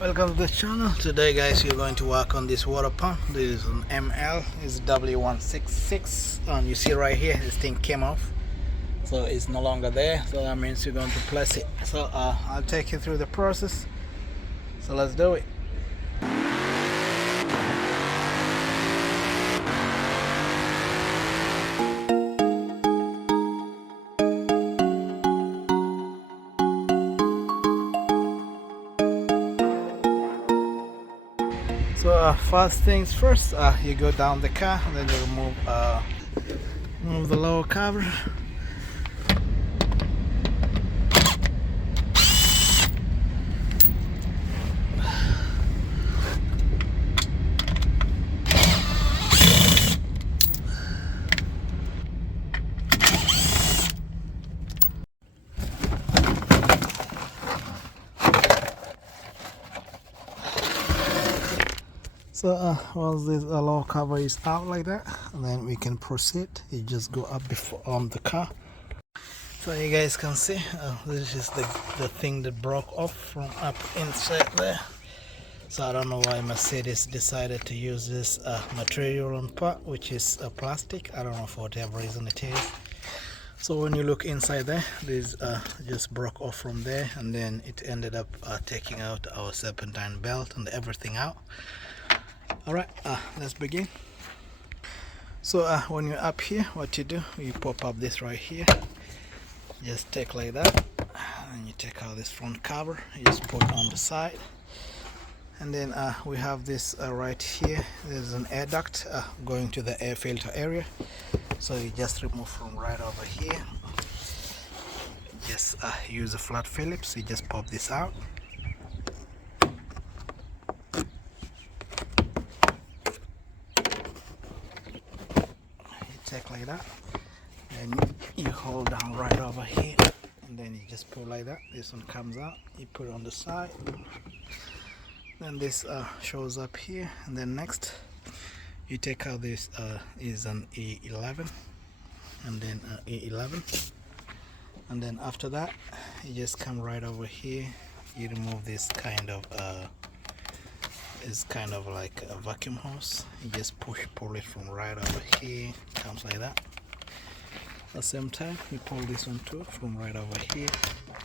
Welcome to the channel. Today guys, you're going to work on this water pump. This is an ML, it's W166, and you see right here this thing came off, so it's no longer there, so that means you're going to place it. So I'll take you through the process, so let's do it. So first things first, you go down the car and then you remove the lower cover. So once this lower cover is out like that, and then we can proceed. You just go up before on the car. So you guys can see this is the thing that broke off from up inside there. So I don't know why Mercedes decided to use this material on part, which is plastic. I don't know for whatever reason it is. So when you look inside there, this just broke off from there, and then it ended up taking out our serpentine belt and everything out. Alright, let's begin. So when you're up here, what you do, you pop up this right here, just take like that, and you take out this front cover, you just put it on the side, and then we have this right here. There's an air duct going to the air filter area, so you just remove from right over here. Just use a flat Phillips, you just pop this out. Take like that, and you hold down right over here, and then you just pull like that. This one comes out, you put it on the side, then this shows up here, and then next you take out this is an E11, and then E11, and then after that you just come right over here, you remove this kind of is kind of like a vacuum hose. You just pull it from right over here, comes like that. At the same time you pull this one too from right over here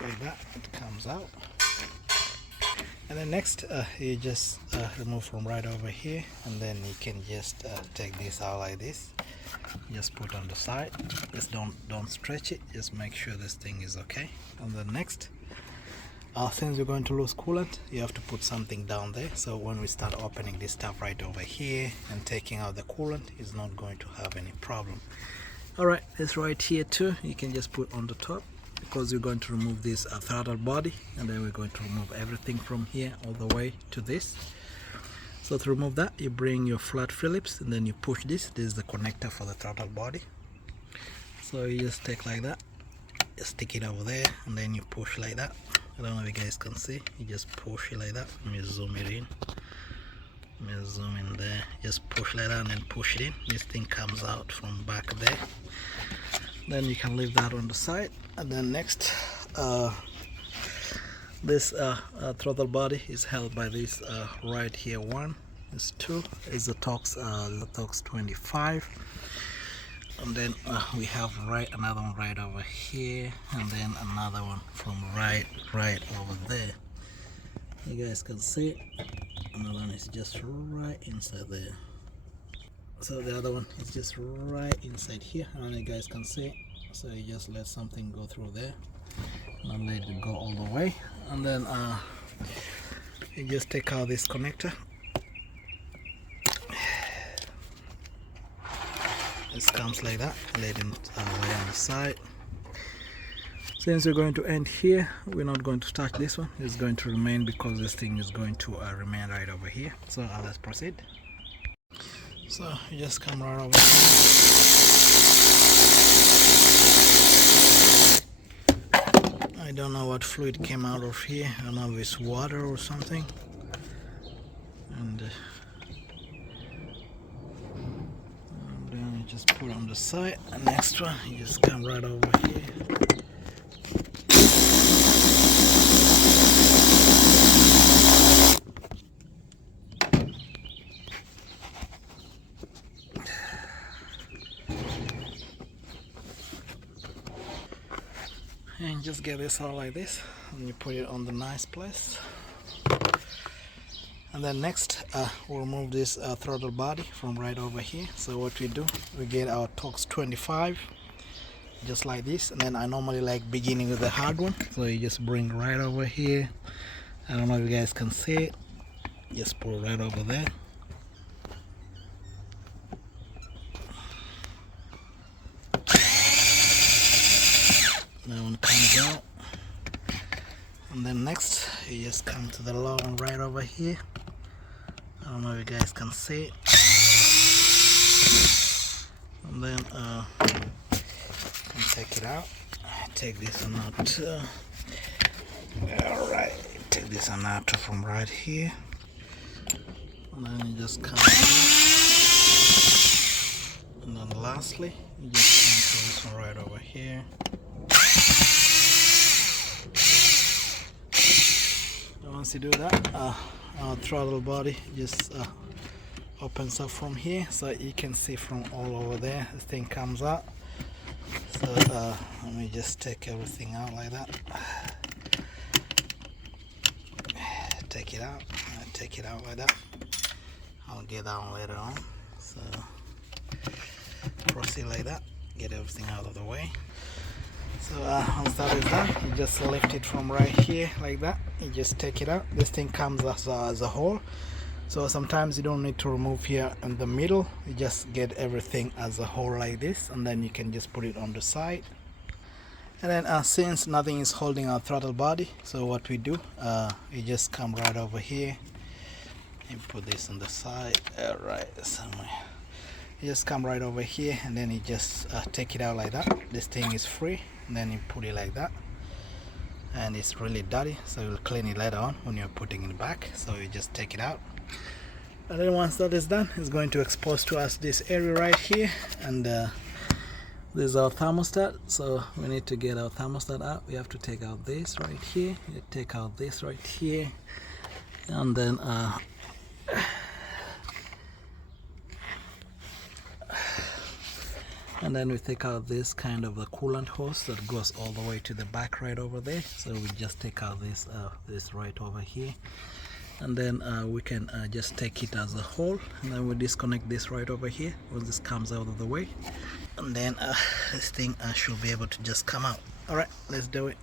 like that, it comes out. And then next you just remove from right over here, and then you can just take this out like this. Just put on the side, just don't stretch it, just make sure this thing is okay. And then next, since you're going to lose coolant, you have to put something down there, so when we start opening this stuff right over here and taking out the coolant, is not going to have any problem. Alright, this right here too, you can just put on the top, because you're going to remove this throttle body, and then we're going to remove everything from here all the way to this. So to remove that, you bring your flat Phillips, and then you push this. This is the connector for the throttle body, so you just take like that, just stick it over there, and then you push like that. I don't know if you guys can see, you just push it like that. Let me zoom it in, let me zoom in there, just push like that and then push it in. This thing comes out from back there, then you can leave that on the side. And then next, this throttle body is held by this right here one, this two is the Torx 25, and then we have another one right over here, and then another one from right over there. You guys can see it. Another one is just right inside there, so the other one is just right inside here, and you guys can see it. So you just let something go through there, not let it go all the way, and then you just take out this connector. This comes like that, let it lay on the side. Since we're going to end here, we're not going to touch this one, it's going to remain, because this thing is going to remain right over here. So let's proceed. So you just come right over here. I don't know what fluid came out of here, I don't know if it's water or something, and then you just put on the side. And next one, you just come right over here. just get this out like this, and you put it on the nice place. And then next we'll remove this throttle body from right over here. So what we do, we get our Torx 25 just like this, and then I normally like beginning with the hard one, so you just bring right over here. I don't know if you guys can see it, just put it right over there. That one comes out, and then next you just come to the low one right over here. I don't know if you guys can see it. And then you can take it out. Take this one out. Alright, take this one out from right here. And then you just come here. And then lastly, you just come to this one right over here. And once you do that, our throttle body just opens up from here, so you can see from all over there. This thing comes out. So let me just take everything out like that. Take it out. Take it out like that. I'll get that one later on. So proceed like that. Get everything out of the way. So once that is done, you just lift it from right here like that. You just take it out. This thing comes as a whole. So sometimes you don't need to remove here in the middle. You just get everything as a whole like this, and then you can just put it on the side. And then since nothing is holding our throttle body, so what we do, you just come right over here and put this on the side. Alright, somewhere. You just come right over here, and then you just take it out like that. This thing is free, and then you put it like that. And it's really dirty, so you'll clean it later on when you're putting it back. So you just take it out. And then once that is done, it's going to expose to us this area right here, and this is our thermostat. So we need to get our thermostat out. We have to take out this right here, you take out this right here, and then we take out this kind of a coolant hose that goes all the way to the back right over there. So we just take out this this right over here. And then we can just take it as a whole, and then we disconnect this right over here when this comes out of the way, and then this thing should be able to just come out. Alright, let's do it.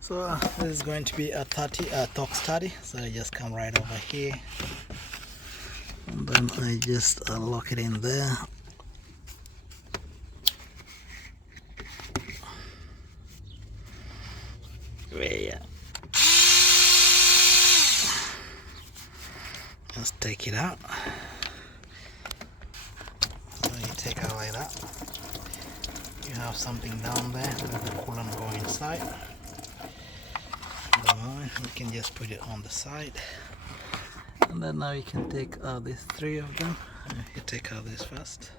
So this is going to be a 30 Torx 30. So I just come right over here, and then I just lock it in there. Yeah. Just take it out. So you take out like that. You have something down there that the coolant go inside. At the moment, you can just put it on the side. And then now you can take these three of them. You take out this first.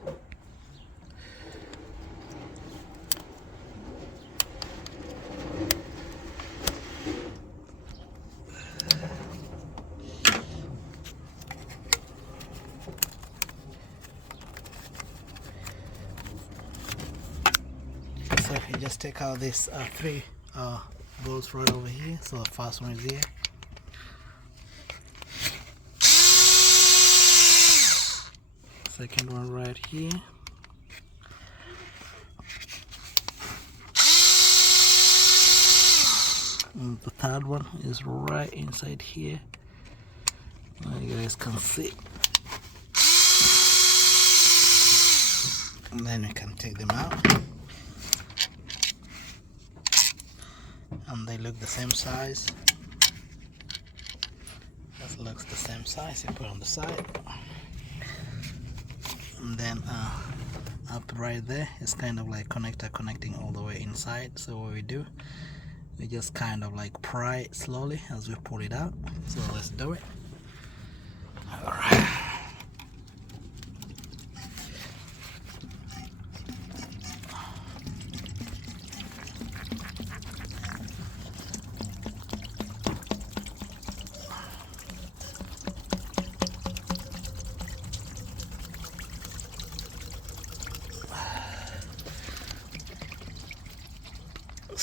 So you just take out these three bolts right over here. So the first one is here. Second one right here. And the third one is right inside here. Now you guys can see. And then you can take them out. And they look the same size. That looks the same size. You put on the side, and then up right there is kind of like connector connecting all the way inside. So what we do, we just kind of like pry it slowly as we pull it out. So let's do it. All right.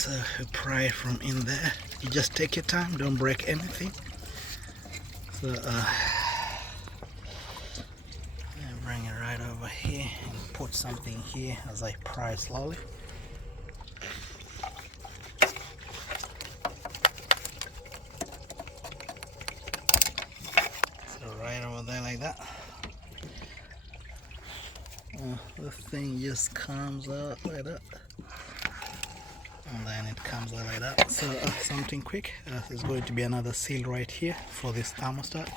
So you pry it from in there. You just take your time, don't break anything. So bring it right over here and put something here as I pry slowly. So right over there like that. The thing just comes out like that, and then it comes out like that. So something quick, there's going to be another seal right here for this thermostat.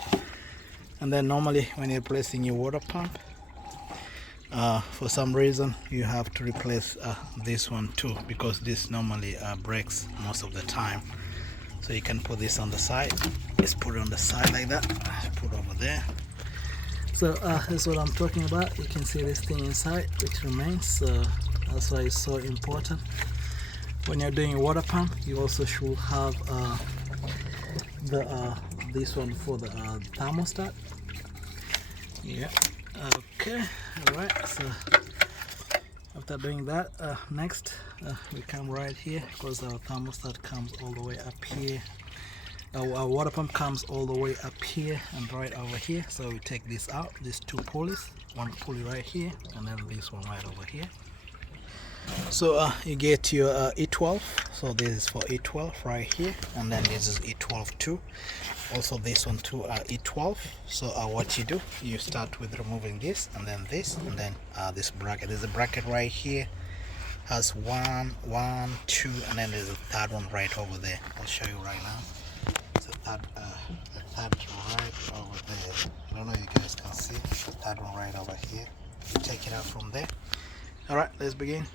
And then normally when you're replacing your water pump, for some reason you have to replace this one too, because this normally breaks most of the time. So you can put this on the side, just put it on the side like that, put over there. So that's what I'm talking about. You can see this thing inside which remains, so that's why it's so important. When you're doing a water pump, you also should have this one for the thermostat. Yeah, okay, alright. So after doing that, next we come right here, because our thermostat comes all the way up here. Our water pump comes all the way up here and right over here. So we take this out, these two pulleys, one pulley right here and then this one right over here. So you get your E12, so this is for E12 right here, and then this is E12 too. Also this one too E12. So what you do, you start with removing this, and then this, and then this bracket. There's a bracket right here, has one, two, and then there's a third one right over there. I'll show you right now. It's a third right over there. I don't know if you guys can see the third one right over here. You take it out from there. All right, let's begin.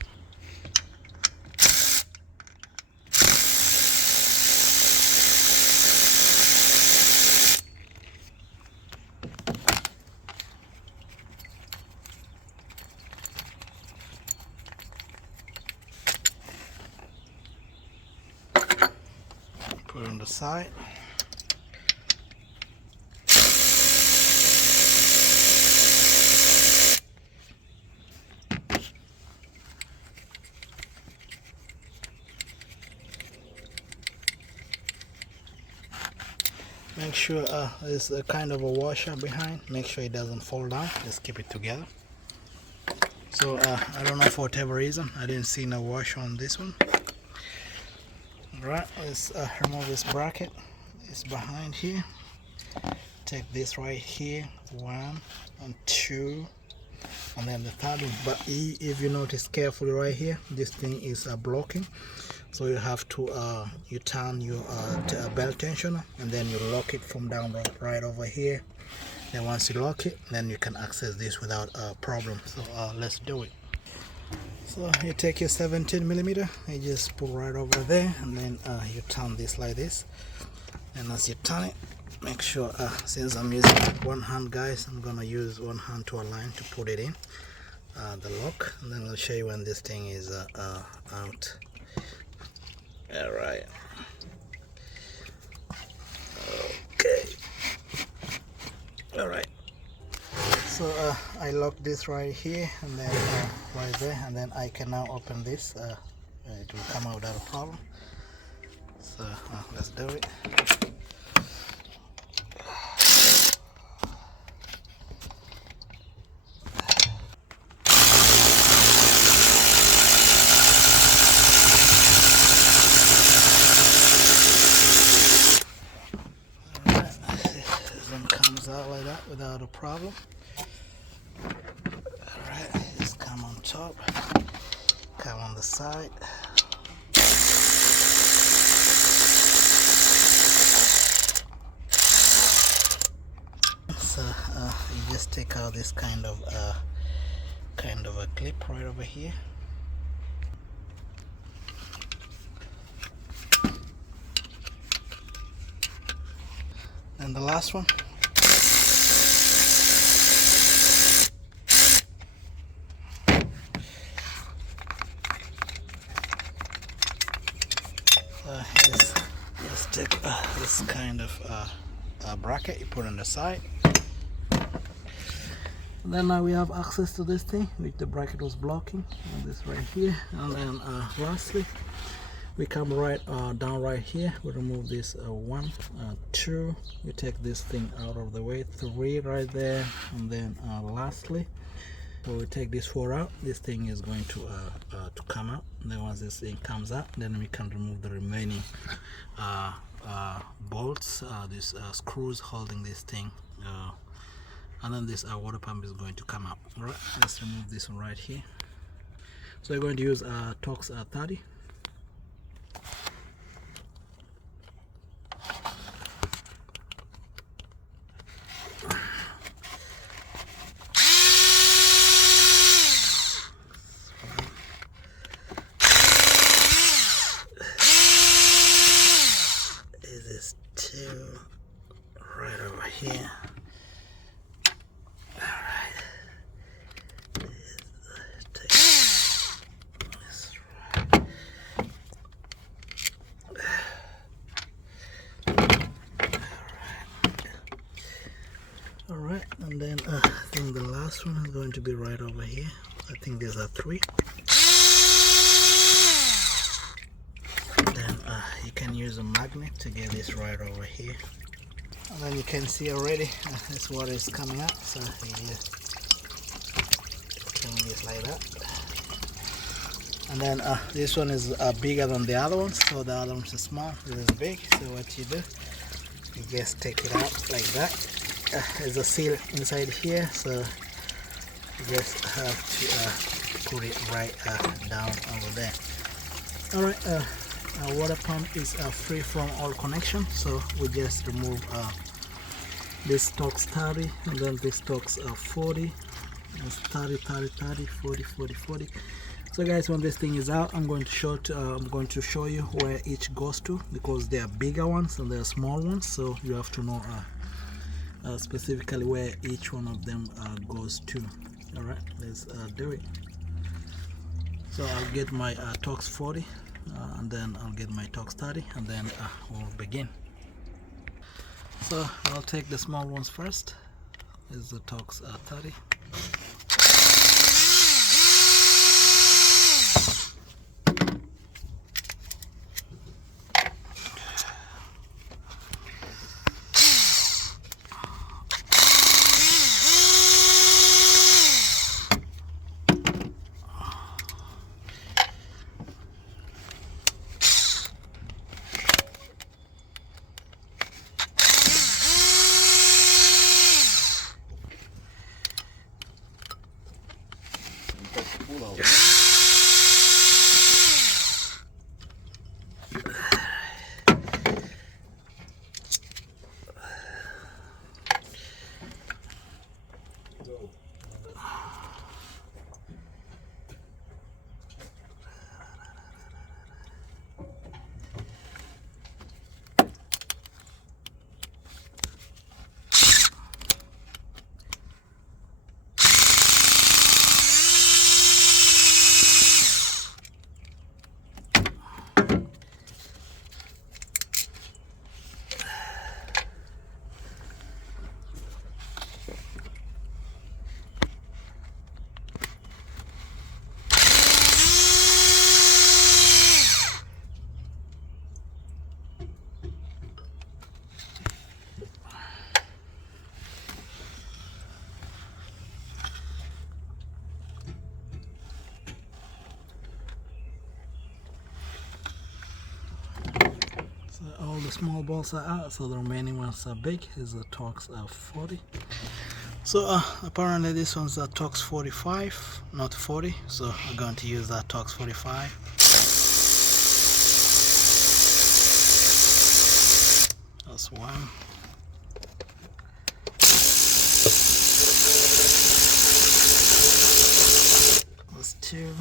Put it on the side. Make sure there's a kind of a washer behind. Make sure it doesn't fall down. Just keep it together. So I don't know, for whatever reason I didn't see no washer on this one. Alright, let's remove this bracket. It's behind here. Take this right here, 1 and 2, and then the third one. But if you notice carefully right here, this thing is blocking. So you have to you turn your belt tensioner, and then you lock it from down right over here. Then once you lock it, then you can access this without a problem. So let's do it. So you take your 17mm, you just put right over there, and then you turn this like this. And as you turn it, make sure, since I'm using one hand, guys, I'm gonna use one hand to align to put it in the lock, and then I'll show you when this thing is out. All right. Okay. All right. So I lock this right here, and then right there, and then I can now open this. It will come out without a problem. So let's do it. Out like that without a problem. Alright, just come on top, come on the side. So you just take out this kind of a clip right over here. And the last one. Just take this kind of bracket, you put on the side. And then now we have access to this thing which the bracket was blocking, and this right here. And then lastly, we come right down right here. We remove this 1, 2, we take this thing out of the way, 3 right there, and then lastly, so we take this 4 out. This thing is going to come out, and then once this thing comes out, then we can remove the remaining bolts, these screws holding this thing, and then this water pump is going to come out. All right, let's remove this one right here. So we're going to use Torx 30. This is 2 right over here. Alright, and then I think the last one is going to be right over here. I think there's a 3. Then you can use a magnet to get this right over here. And then you can see already this water is coming out, so you just turn this like that. And then this one is bigger than the other ones, so the other ones are small, this is big. So what you do, you just take it out like that. There's a seal inside here, so you just have to put it right down over there. Alright, our water pump is free from all connection, so we just remove this Torx 30 and then this Torx 40. It's 30, 30, 30, 40, 40, 40. So guys, when this thing is out, I'm going to show you where each goes to, because there are bigger ones and there are small ones, so you have to know specifically where each one of them goes to. All right, let's do it. So I'll get my Torx 40 and then I'll get my Torx 30, and then we'll begin. So I'll take the small ones first. This is the Torx 30. All the small bolts are out, so the remaining ones are big. Is the Torx 40. So apparently this one's a Torx 45, not 40, so I'm going to use that Torx 45. That's one. That's 2.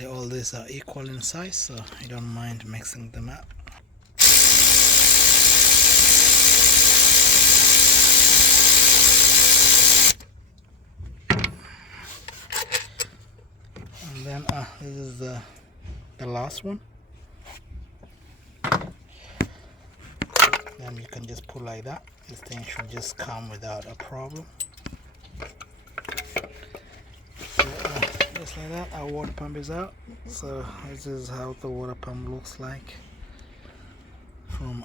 Actually all these are equal in size, so you don't mind mixing them up. And then this is the last one. Then you can just pull like that. This thing should just come without a problem. So, just like that, our water pump is out. So this is how the water pump looks like from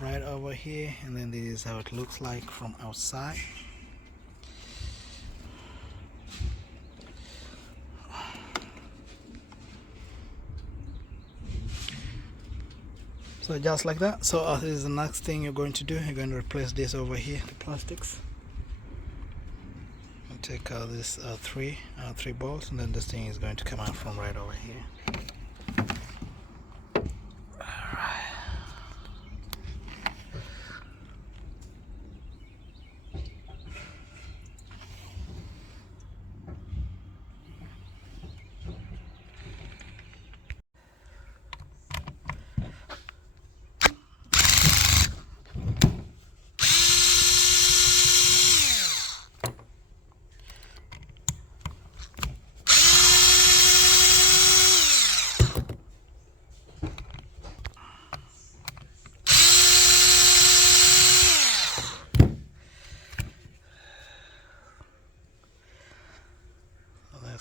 right over here, and then this is how it looks like from outside. So just like that. So this is the next thing you're going to do. You're going to replace this over here, the plastics, and take out this three bolts, and then this thing is going to come out from right over here.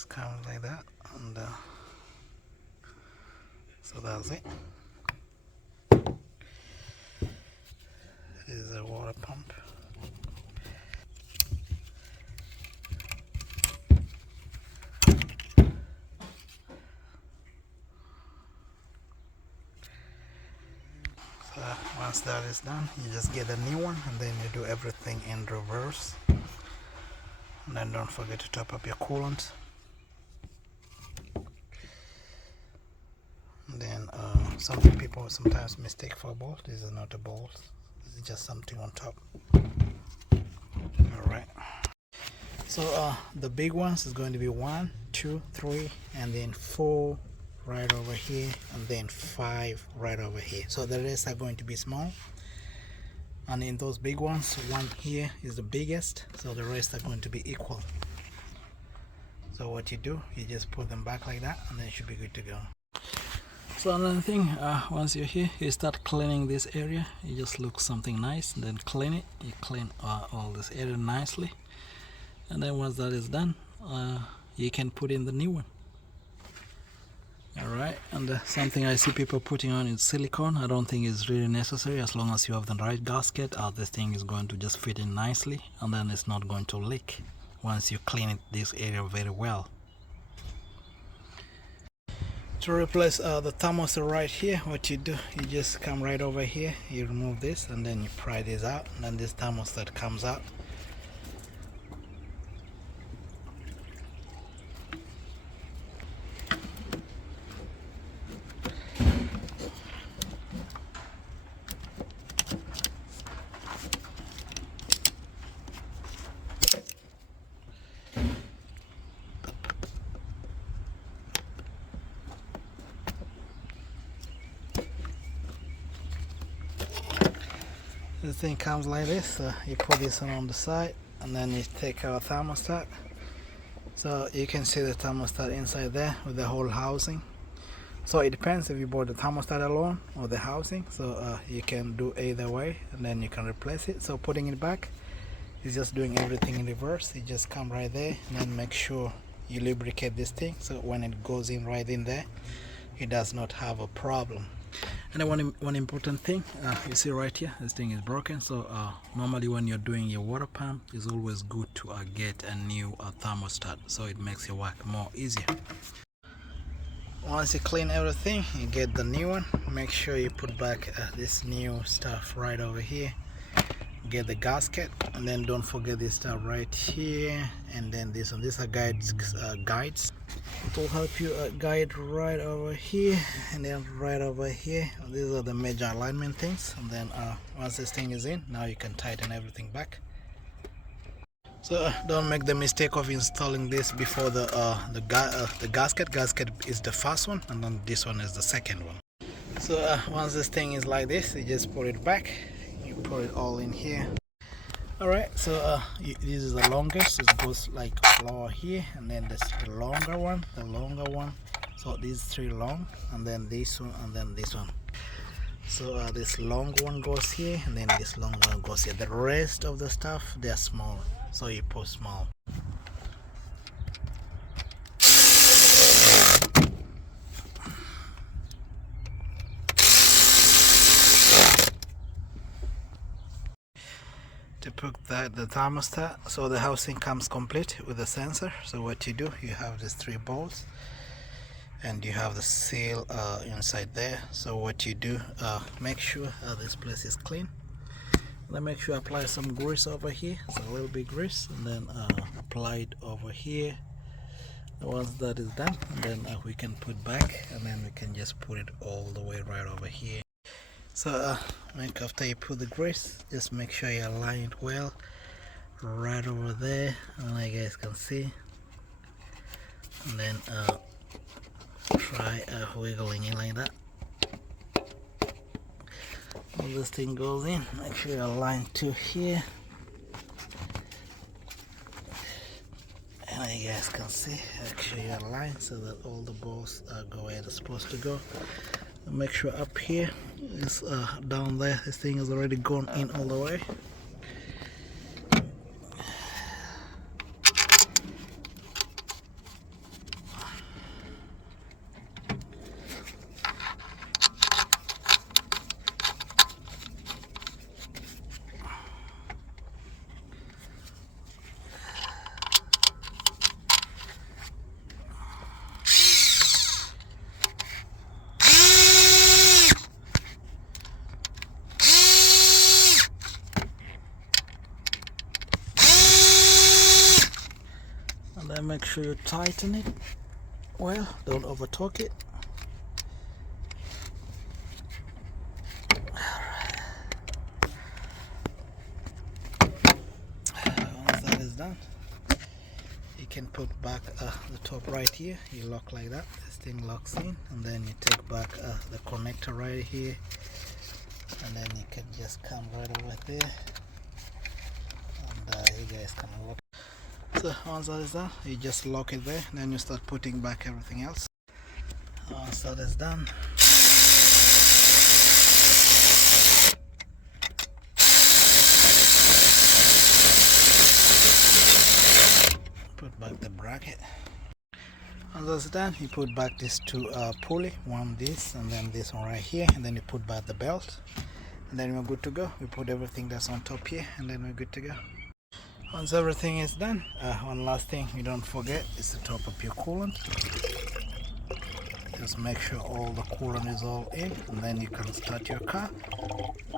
Comes like that, and so that's it. This is a water pump. So once that is done, you just get a new one, and then you do everything in reverse. And then don't forget to top up your coolant. Then something people sometimes mistake for a bolt. This is not a bolt, this is just something on top. Alright, so the big ones is going to be 1, 2, 3, and then 4 right over here, and then 5 right over here. So the rest are going to be small, and in those big ones, one here is the biggest, so the rest are going to be equal. So what you do, you just put them back like that, and then it should be good to go. So another thing, once you're here, you start cleaning this area. You just look something nice, and then clean it. You clean all this area nicely, and then once that is done, you can put in the new one. Alright, and something I see people putting on is silicone. I don't think it's really necessary. As long as you have the right gasket, this thing is going to just fit in nicely, and then it's not going to leak once you clean this area very well. To replace the thermostat right here, what you do, you just come right over here, you remove this, and then you pry this out, and then this thermostat comes out. The thing comes like this, so you put this on the side, and then you take our thermostat. So you can see the thermostat inside there with the whole housing. So it depends if you bought the thermostat alone or the housing, so you can do either way, and then you can replace it. So putting it back is just doing everything in reverse. You just come right there, and then make sure you lubricate this thing, so when it goes in right in there, it does not have a problem. And then one important thing, you see right here, this thing is broken. So normally when you're doing your water pump, it's always good to get a new thermostat, so it makes your work more easier. Once you clean everything, you get the new one. Make sure you put back this new stuff right over here. Get the gasket, and then don't forget this stuff right here, and then this one. These are guides. It will help you guide right over here, and then right over here. These are the major alignment things, and then once this thing is in, now you can tighten everything back. So don't make the mistake of installing this before the gasket. Gasket is the first one, and then this one is the second one. So once this thing is like this, you just put it back. You put it all in here. Alright, so this is the longest. It goes like floor here, and then there's the longer one, So these three long, and then this one, and then this one. So this long one goes here, and then this long one goes here. The rest of the stuff, they're small, so you put small. To put the thermostat, so the housing comes complete with the sensor. So what you do, you have these three bolts, and you have the seal inside there. So what you do, make sure this place is clean. Then make sure apply some grease over here, so a little bit grease, and then apply it over here. Once that is done, then we can put back, and then we can just put it all the way right over here. So after you put the grease, just make sure you align it well right over there, and you guys can see, and then try wiggling it like that. All this thing goes in. Make sure you align to here, and you guys can see, make sure you align so that all the balls go where they're supposed to go. And make sure up here is down there, this thing is already gone in all the way. Then make sure you tighten it well, don't over torque it. Once that is done, you can put back the top right here. You lock like that, this thing locks in, and then you take back the connector right here, and then you can just come right over there, and you guys can lock. So once that is done, you just lock it there, and then you start putting back everything else. Once that is done, put back the bracket. Once that's done, you put back these two pulley, one this and then this one right here, and then you put back the belt, and then we're good to go. We put everything that's on top here, and then we're good to go. Once everything is done, one last thing you don't forget is to top up your coolant. Just make sure all the coolant is all in, and then you can start your car,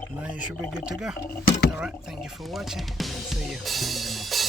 and then you should be good to go. Alright, thank you for watching, and see you in the next one.